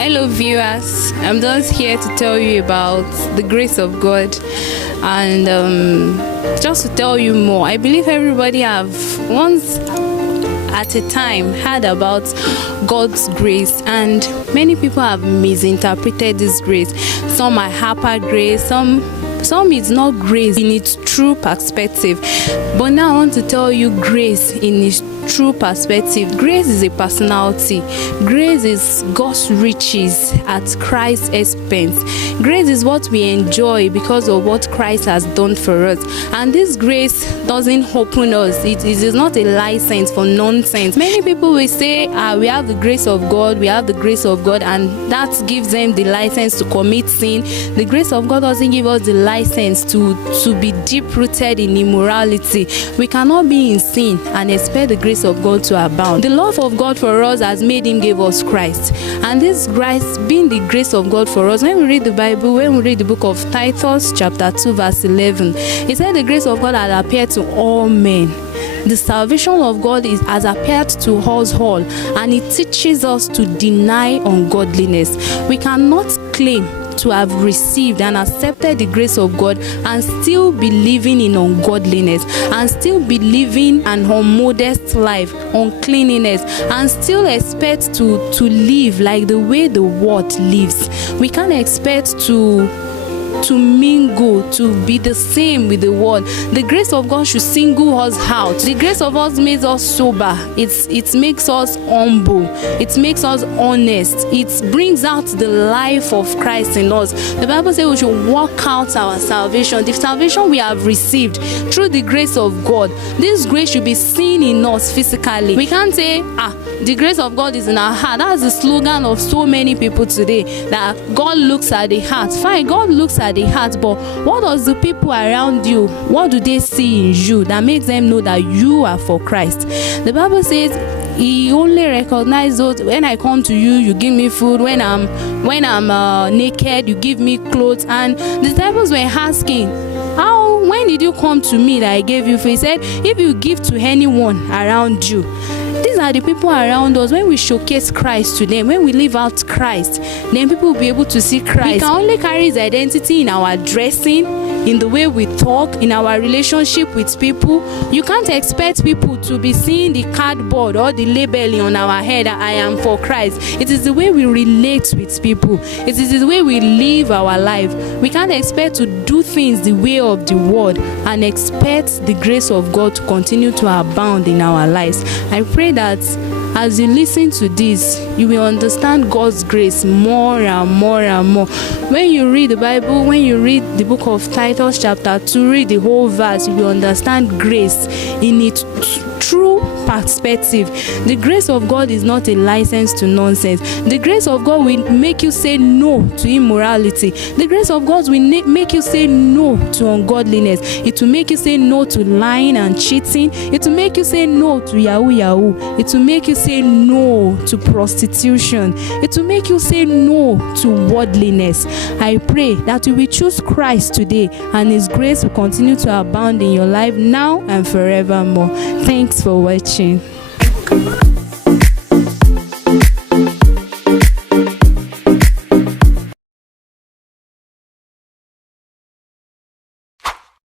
Hello viewers, I'm just here to tell you about the grace of God and just to tell you more. I believe everybody have once at a time heard about God's grace, and many people have misinterpreted this grace. Some are hyper grace, some it's not grace in its true perspective. But now I want to tell you grace in its true perspective. Grace is a personality. Grace is God's riches at Christ's expense. Grace is what we enjoy because of what Christ has done for us. And this grace doesn't open us. It is not a license for nonsense. Many people will say, we have the grace of God, we have the grace of God, and that gives them the license to commit sin. The grace of God doesn't give us the license to be deep-rooted in immorality. We cannot be in sin and expect the grace of God to abound. The love of God for us has made him give us Christ, and this grace being the grace of God for us, when we read the Bible, when we read the book of Titus chapter 2 verse 11, it said the grace of God has appeared to all men. The salvation of God has appeared to us all, and it teaches us to deny ungodliness. We cannot claim to have received and accepted the grace of God and still be living in ungodliness, and still be living an unmodest life, uncleanliness, and still expect to live like the way the world lives. We can't expect to mingle, to be the same with the world. The grace of God should single us out. The grace of God makes us sober. It makes us humble. It makes us honest. It brings out the life of Christ in us. The Bible says we should work out our salvation. The salvation we have received through the grace of God. This grace should be seen in us physically. We can't say, the grace of God is in our heart. That's the slogan of so many people today, that God looks at the heart. Fine, God looks at the heart, but what does the people around you, what do they see in you that makes them know that you are for Christ? The Bible says he only recognizes those. When I come to you, you give me food. When I'm naked, you give me clothes. And the disciples were asking, when did you come to me that I gave you food? He said, if you give to anyone around you. These are the people around us. When we showcase Christ to them, when we live out Christ, then people will be able to see Christ. We can only carry his identity in our dressing, in the way we talk, in our relationship with people. You can't expect people to be seeing the cardboard or the labeling on our head that I am for Christ. It is the way we relate with people. It is the way we live our life. We can't expect to do things the way of the world and expect the grace of God to continue to abound in our lives. I pray that as you listen to this, you will understand God's grace more and more and more. When you read the Bible, when you read the book of Titus chapter 2, read the whole verse, you will understand grace in its true perspective. The grace of God is not a license to nonsense. The grace of God will make you say no to immorality. The grace of God will make you say no to ungodliness. It will make you say no to lying and cheating. It will make you say no to yahoo. It will make you say no to prostitution. It will make you say no to worldliness. I pray that you will choose Christ today, and his grace will continue to abound in your life now and forevermore. Thanks for watching.